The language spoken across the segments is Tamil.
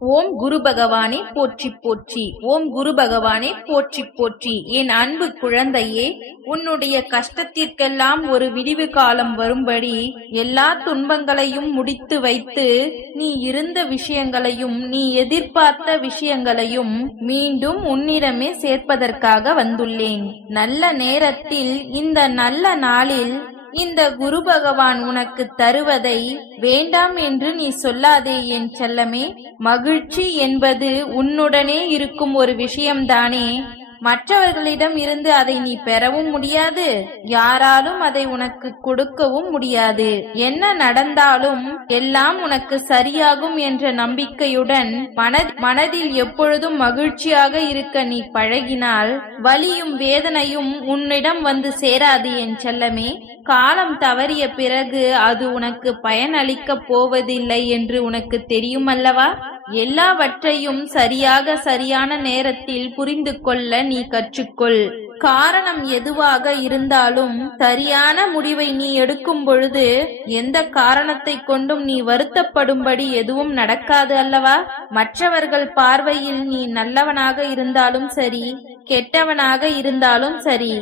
ஓம் குரு பகவானே போற்றி போற்றி. ஓம் குரு பகவானே போற்றி போற்றி. என் அன்பு குழந்தையே உன்னுடைய கஷ்டத்திற்கெல்லாம் ஒரு விடிவு காலம் வரும்படி எல்லா துன்பங்களையும் முடித்து வைத்து நீ இருந்த விஷயங்களையும் நீ எதிர்பார்த்த விஷயங்களையும் மீண்டும் உன்னிடமே சேர்ப்பதற்காக வந்துள்ளேன். நல்ல நேரத்தில் இந்த நல்ல நாளில் இந்த குரு பகவான் உனக்கு தருவதை வேண்டாம் என்று நீ சொல்லாதே என் செல்லமே. மகிழ்ச்சி என்பது உன்னுடனே இருக்கும் ஒரு விஷயம்தானே. மற்றவர்களிடம் இருந்து அதை நீ பெறவும் முடியாது. யாராலும் அதை உனக்கு கொடுக்கவும் முடியாது. என்ன நடந்தாலும் எல்லாம் உனக்கு சரியாகும் என்ற நம்பிக்கையுடன் மன மனதில் எப்பொழுதும் மகிழ்ச்சியாக இருக்க நீ பழகினால் வலியும் வேதனையும் உன்னிடம் வந்து சேராது என் செல்லமே. காலம் தவறிய பிறகு அது உனக்கு பயனளிக்கப் போவதில்லை என்று உனக்கு தெரியுமல்லவா? எல்லாவற்றையும் சரியாக சரியான நேரத்தில் புரிந்து கொள்ள நீ கற்றுக்கொள். காரணம் எதுவாக இருந்தாலும் சரியான முடிவை நீ எடுக்கும் பொழுது எந்த காரணத்தை கொண்டும் நீ வருத்தப்படும்படி எதுவும் நடக்காது அல்லவா? மற்றவர்கள் பார்வையில் நீ நல்லவனாக இருந்தாலும் சரி கெட்டவனாக இருந்தாலும் சரி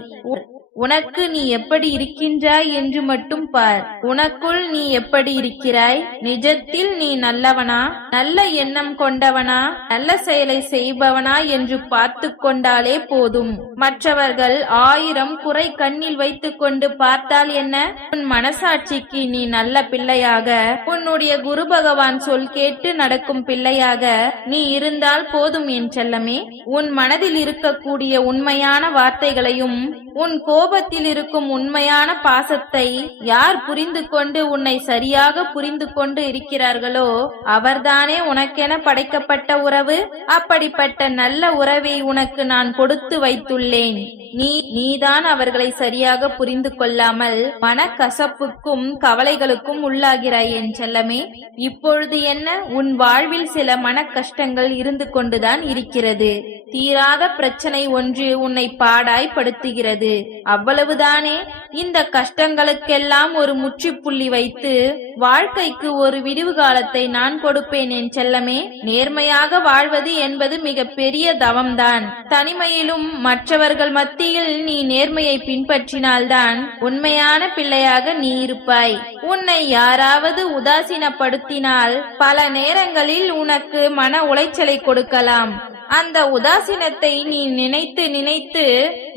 உனக்கு நீ எப்படி இருக்கின்றாய் என்று மட்டும் பார். உனக்குள் நீ எப்படி இருக்கிறாய்? நிஜத்தில் நீ நல்லவனா? நல்ல எண்ணம் கொண்டவனா? நல்ல செயலை செய்பவனா என்று பார்த்து கொண்டாலே போதும். மற்றவர்கள் ஆயிரம் குறை கண்ணில் வைத்துக் கொண்டு பார்த்தால் என்ன? உன் மனசாட்சிக்கு நீ நல்ல பிள்ளையாக உன்னுடைய குரு பகவான் சொல் கேட்டு நடக்கும் பிள்ளையாக நீ இருந்தால் போதும் என் செல்லமே. உன் மனதில் இருக்கக்கூடிய உண்மையான வார்த்தைகளையும் உன் கோபத்தில் இருக்கும் உண்மையான பாசத்தை யார் புரிந்து கொண்டு உன்னை சரியாக புரிந்து கொண்டு இருக்கிறார்களோ அவர்தானே உனக்கென படைக்கப்பட்ட உறவு? அப்படிப்பட்ட நல்ல உறவை உனக்கு நான் கொடுத்து வைத்துள்ளேன். நீ நீதான் அவர்களை சரியாக புரிந்து கொள்ளாமல் மனக்கசப்புக்கும் கவலைகளுக்கும் உள்ளாகிறாய் என் செல்லமே. இப்பொழுது என்ன? உன் வாழ்வில் சில மன கஷ்டங்கள் இருந்து கொண்டுதான் இருக்கிறது. தீராத பிரச்சனை ஒன்று உன்னை பாடாய்படுத்துகிறது அவ்வளவுதானே? இந்த கஷ்டங்களுக்கெல்லாம் ஒரு முற்றுப்புள்ளி வைத்து வாழ்க்கைக்கு ஒரு விடிவு காலத்தை நான் கொடுப்பேன் என் செல்லமே. நேர்மையாக வாழ்வது என்பது மிக பெரிய தவம்தான். தனிமையிலும் மற்றவர்கள் மத்தியில் நீ நேர்மையை பின்பற்றினால்தான் உண்மையான பிள்ளையாக நீ இருப்பாய். உன்னை யாராவது உதாசீனப்படுத்தினால் பல நேரங்களில் உனக்கு மன உளைச்சலை கொடுக்கலாம். அந்த உதாசீனத்தை நீ நினைத்து நினைத்து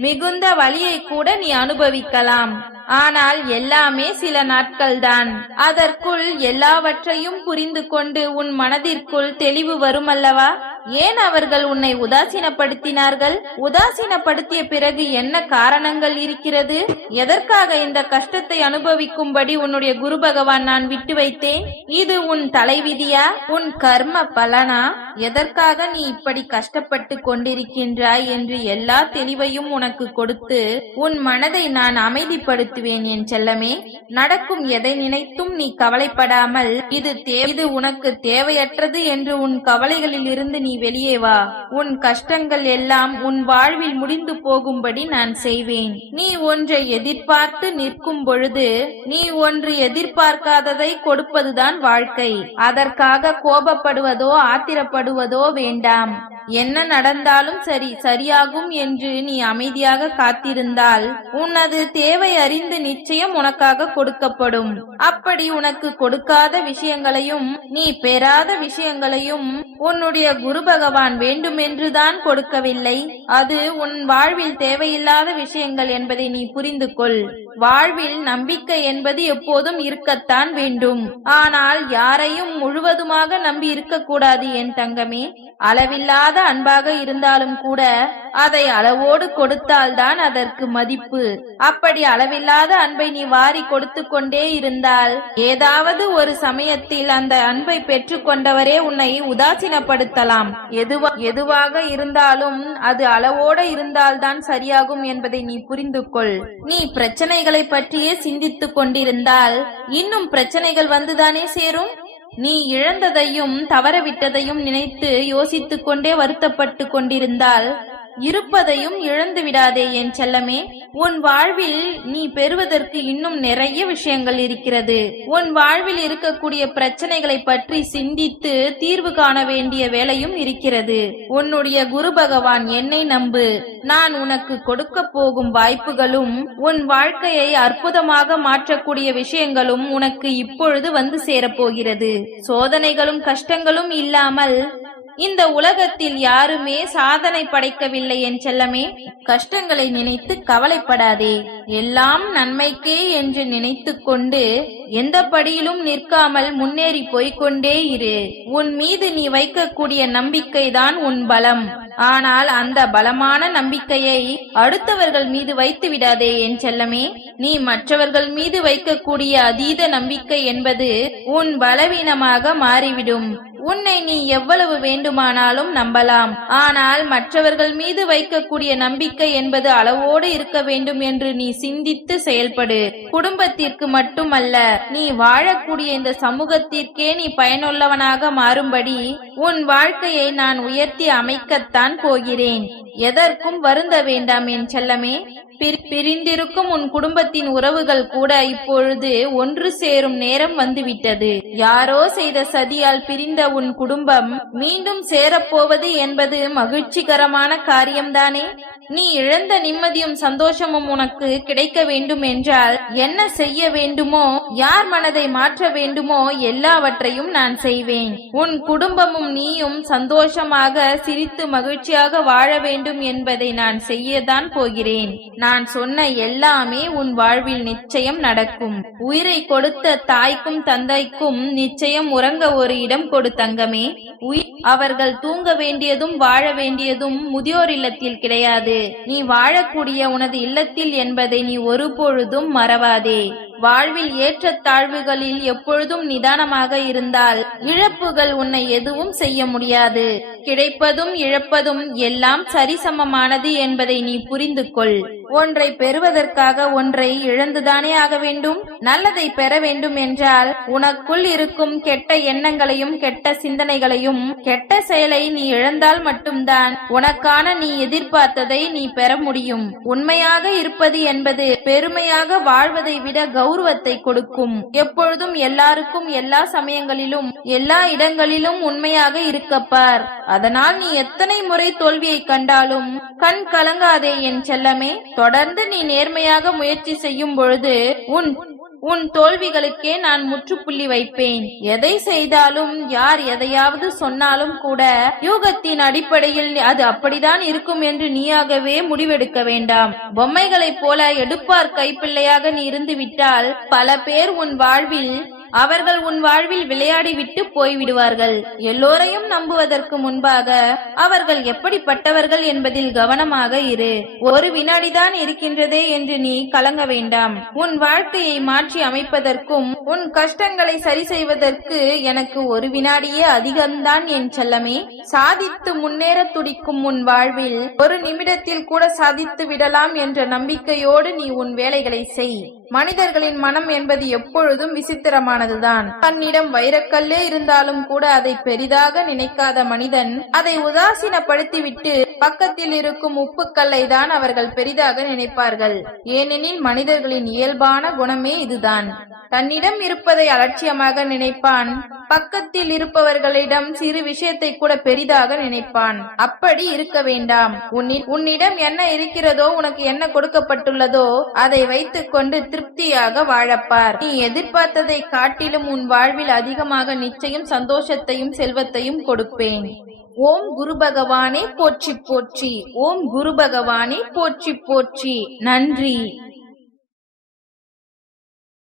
மிகுந்த வழியை கூட நீ அனுபவிக்கலாம். ஆனால் எல்லாமே சில நாட்கள்தான். அதற்குள் எல்லாவற்றையும் புரிந்து கொண்டு உன் மனதிற்குள் தெளிவு வருமல்லவா? ஏன் அவர்கள் உன்னை உதாசீனப்படுத்தினார்கள்? உதாசீனப்படுத்திய பிறகு என்ன காரணங்கள் இருக்கிறது? எதற்காக இந்த கஷ்டத்தை அனுபவிக்கும்படி உன்னுடைய குரு பகவான் நான் விட்டு வைத்தேன்? இது உன் தலைவிதியா? உன் கர்ம பலனா? எதற்காக நீ இப்படி கஷ்டப்பட்டு கொண்டிருக்கின்றாய் என்று எல்லா தெளிவையும் உனக்கு கொடுத்து உன் மனதை நான் அமைதிப்படுத்துவேன் என் செல்லமே. நடக்கும் எதை நினைத்தும் நீ கவலைப்படாமல் இது இது உனக்கு தேவையற்றது என்று உன் கவலைகளில் இருந்து நீ வெளியே வா. உன் கஷ்டங்கள் எல்லாம் உன் வாழ்வில் முடிந்து போகும்படி நான் செய்வேன். நீ ஒன்றை எதிர்பார்த்து நிற்கும் பொழுது நீ ஒன்று எதிர்பார்க்காததை கொடுப்பதுதான் வாழ்க்கை. அதற்காக கோபப்படுவதோ ஆத்திரப்படுவதோ வேண்டாம். என்ன நடந்தாலும் சரி சரியாகும் என்று நீ அமைதியாக காத்திருந்தால் உனது தேவை அறிந்து நிச்சயம் உனக்காக கொடுக்கப்படும். அப்படி உனக்கு கொடுக்காத விஷயங்களையும் நீ பெறாத விஷயங்களையும் உன்னுடைய குரு பகவான் வேண்டுமென்றுதான் கொடுக்கவில்லை. அது உன் வாழ்வில் தேவையில்லாத விஷயங்கள் என்பதை நீ புரிந்து கொள் வாழ்வில் நம்பிக்கை என்பது எப்போதும் இருக்கத்தான் வேண்டும். ஆனால் யாரையும் முழுவதுமாக நம்பி இருக்கக்கூடாது என் தங்கமே. அளவில்லாத அன்பாக இருந்தாலும் கூட அதை அளவோடு கொடுத்தால்தான் அதற்கு மதிப்பு. அப்படி அளவில்லாத அன்பை நீ வாரி கொடுத்து கொண்டே இருந்தால் ஏதாவது ஒரு சமயத்தில் அந்த அன்பை பெற்று கொண்டவரே உன்னை உதாசீனப்படுத்தலாம். எதுவா எதுவாக இருந்தாலும் அது அளவோட இருந்தால்தான் சரியாகும் என்பதை நீ புரிந்து கொள் நீ பிரச்சனைகளை பற்றியே சிந்தித்துக் கொண்டிருந்தால் இன்னும் பிரச்சனைகள் வந்துதானே சேரும்? நீ இழந்ததையும் தவறவிட்டதையும் நினைத்து யோசித்துக் கொண்டே வருத்தப்பட்டு கொண்டிருந்தால் இருப்பதையும் இழந்து விடாதே என் செல்லமே. உன் வாழ்வில் நீ பெறுவதற்கு இன்னும் நிறைய விஷயங்கள் இருக்கிறது. உன் வாழ்வில் இருக்கக்கூடிய பிரச்சனைகளை பற்றி சிந்தித்து தீர்வு காண வேண்டிய வேலையும் இருக்கிறது. உன்னுடைய குரு பகவான் என்னை நம்பு. நான் உனக்கு கொடுக்க போகும் வாய்ப்புகளும் உன் வாழ்க்கையை அற்புதமாக மாற்றக்கூடிய விஷயங்களும் உனக்கு இப்பொழுது வந்து சேரப்போகிறது சோதனைகளும் கஷ்டங்களும் இல்லாமல் இந்த உலகத்தில் யாருமே சாதனை படைக்கவில்லை என் செல்லமே கஷ்டங்களை நினைத்து கவலைப்படாதே. எல்லாம் நன்மைக்கே என்று நினைத்து கொண்டு எந்த படியிலும் நிற்காமல் முன்னேறி போய்க்கொண்டே இரு. உன் மீது நீ வைக்கக்கூடிய நம்பிக்கைதான் உன் பலம். ஆனால் அந்த பலமான நம்பிக்கையை அடுத்தவர்கள் மீது வைத்து விடாதே என் செல்லமே. நீ மற்றவர்கள் மீது வைக்கக்கூடிய அதீத நம்பிக்கை என்பது உன் பலவீனமாக மாறிவிடும். உன்னை நீ எவ்வளவு வேண்டுமானாலும் நம்பலாம். ஆனால் மற்றவர்கள் மீது வைக்கக்கூடிய நம்பிக்கை என்பது அளவோடு இருக்க வேண்டும் என்று நீ சிந்தித்து செயல்படு. குடும்பத்திற்கு மட்டுமல்ல நீ வாழக்கூடிய இந்த சமூகத்திற்கே நீ பயனுள்ளவனாக மாறும்படி உன் வாழ்க்கையை நான் உயர்த்தி அமைக்கத்தான் போகிறேன். எதற்கும் வருந்த வேண்டாம் என் செல்லமே. பிரிந்திருக்கும் உன் குடும்பத்தின் உறவுகள் கூட இப்பொழுது ஒன்று சேரும் நேரம் வந்துவிட்டது. யாரோ செய்த சதியால் பிரிந்த உன் குடும்பம் மீண்டும் சேரப்போவது என்பது மகிழ்ச்சிகரமான காரியம்தானே? நீ இழந்த நிம்மதியும் சந்தோஷமும் உனக்கு கிடைக்க வேண்டும் என்றால் என்ன செய்ய வேண்டுமோ யார் மனதை மாற்ற வேண்டுமோ எல்லாவற்றையும் நான் செய்வேன். உன் குடும்பமும் நீயும் சந்தோஷமாக சிரித்து மகிழ்ச்சியாக வாழ வேண்டும் என்பதை நான் செய்யத்தான் போகிறேன். நான் சொன்ன எல்லாமே உன் வாழ்வில் நிச்சயம் நடக்கும். உயிரை கொடுத்த தாய்க்கும் தந்தைக்கும் நிச்சயம் உறங்க ஒரு இடம் கொடு தங்கமே. உயிர் அவர்கள் தூங்க வேண்டியதும் வாழ வேண்டியதும் முதியோர் இல்லத்தில் கிடையாது. நீ வாழக்கூடிய உனது இல்லத்தில் என்பதை நீ ஒருபொழுதும் மறவாதே. வாழ்வில் ஏற்ற தாழ்வுகளில் எப்பொழுதும் நிதானமாக இருந்தால் இழப்புகள் உன்னை எதுவும் செய்ய முடியாது. கிடைப்பதும் இழப்பதும் எல்லாம் சரிசமமானது என்பதை நீ புரிந்து கொள் ஒன்றை பெறுவதற்காக ஒன்றை இழந்துதானே ஆக வேண்டும்? நல்லதை பெற வேண்டும் என்றால் உனக்குள் இருக்கும் கெட்ட எண்ணங்களையும் கெட்ட சிந்தனைகளையும் கெட்ட செயலை நீ இழந்தால் மட்டும்தான் உனக்கான நீ எதிர்பார்த்ததை நீ பெற முடியும். உண்மையாக இருப்பது என்பது பெருமையாக வாழ்வதை விட கௌரவத்தை கொடுக்கும். எப்பொழுதும் எல்லாருக்கும் எல்லா சமயங்களிலும் எல்லா இடங்களிலும் உண்மையாக இருக்கப்பார். அதனால் நீ எத்தனை முறை தோல்வியை கண்டாலும் கண் கலங்காதே என் செல்லமே. தொடர்ந்து நீ நேர்மையாக முயற்சி செய்யும் பொழுது உன் உன் தோல்விகளுக்கே நான் முற்றுப்புள்ளி வைப்பேன். எதை செய்தாலும் யார் எதையாவது சொன்னாலும் கூட யூகத்தின் அடிப்படையில் அது அப்படிதான் இருக்கும் என்று நீயாகவே முடிவெடுக்க வேண்டாம். பொம்மைகளைப் போல எடுப்பார் கைப்பிள்ளையாக நீ இருந்து விட்டால் பல பேர் உன் வாழ்வில் அவர்கள் உன் வாழ்வில் விளையாடி விட்டு போய்விடுவார்கள். எல்லோரையும் நம்புவதற்கு முன்பாக அவர்கள் எப்படிப்பட்டவர்கள் என்பதில் கவனமாக இரு. ஒரு வினாடிதான் இருக்கின்றதே என்று நீ கலங்க வேண்டாம். உன் வாழ்க்கையை மாற்றி அமைப்பதற்கும் உன் கஷ்டங்களை சரி செய்வதற்கு எனக்கு ஒரு வினாடியே அதிகம்தான் என் செல்லமே. சாதித்து முன்னேற துடிக்கும் உன் வாழ்வில் ஒரு நிமிடத்தில் கூட சாதித்து விடலாம் என்ற நம்பிக்கையோடு நீ உன் வேலைகளை செய். மனிதர்களின் மனம் என்பது எப்பொழுதும் விசித்திரமானதுதான். தன்னிடம் வைரக்கல்லே இருந்தாலும் கூட அதை பெரிதாக நினைக்காத மனிதன் அதை உதாசீனப்படுத்திவிட்டு பக்கத்தில் இருக்கும் உப்புக்கல்லை தான் அவர்கள் பெரிதாக நினைப்பார்கள். ஏனெனில் மனிதர்களின் இயல்பான குணமே இதுதான். தன்னிடம் இருப்பதை அலட்சியமாக நினைப்பான் பக்கத்தில் இருப்பவர்களிடம் சிறு விஷயத்தை கூட பெரிதாக நினைப்பான். அப்படி இருக்க வேண்டாம். உன்னிடம் என்ன இருக்கிறதோ உனக்கு என்ன கொடுக்கப்பட்டுள்ளதோ அதை வைத்துக் கொண்டு திருப்தியாக வாழப்பார். நீ எதிர்பார்த்ததை காட்டிலும் உன் வாழ்வில் அதிகமாக நிச்சயம் சந்தோஷத்தையும் செல்வத்தையும் கொடுப்பேன். ஓம் குரு பகவானே போற்றி போற்றி. ஓம் குரு பகவானே போற்றி போற்றி. நன்றி.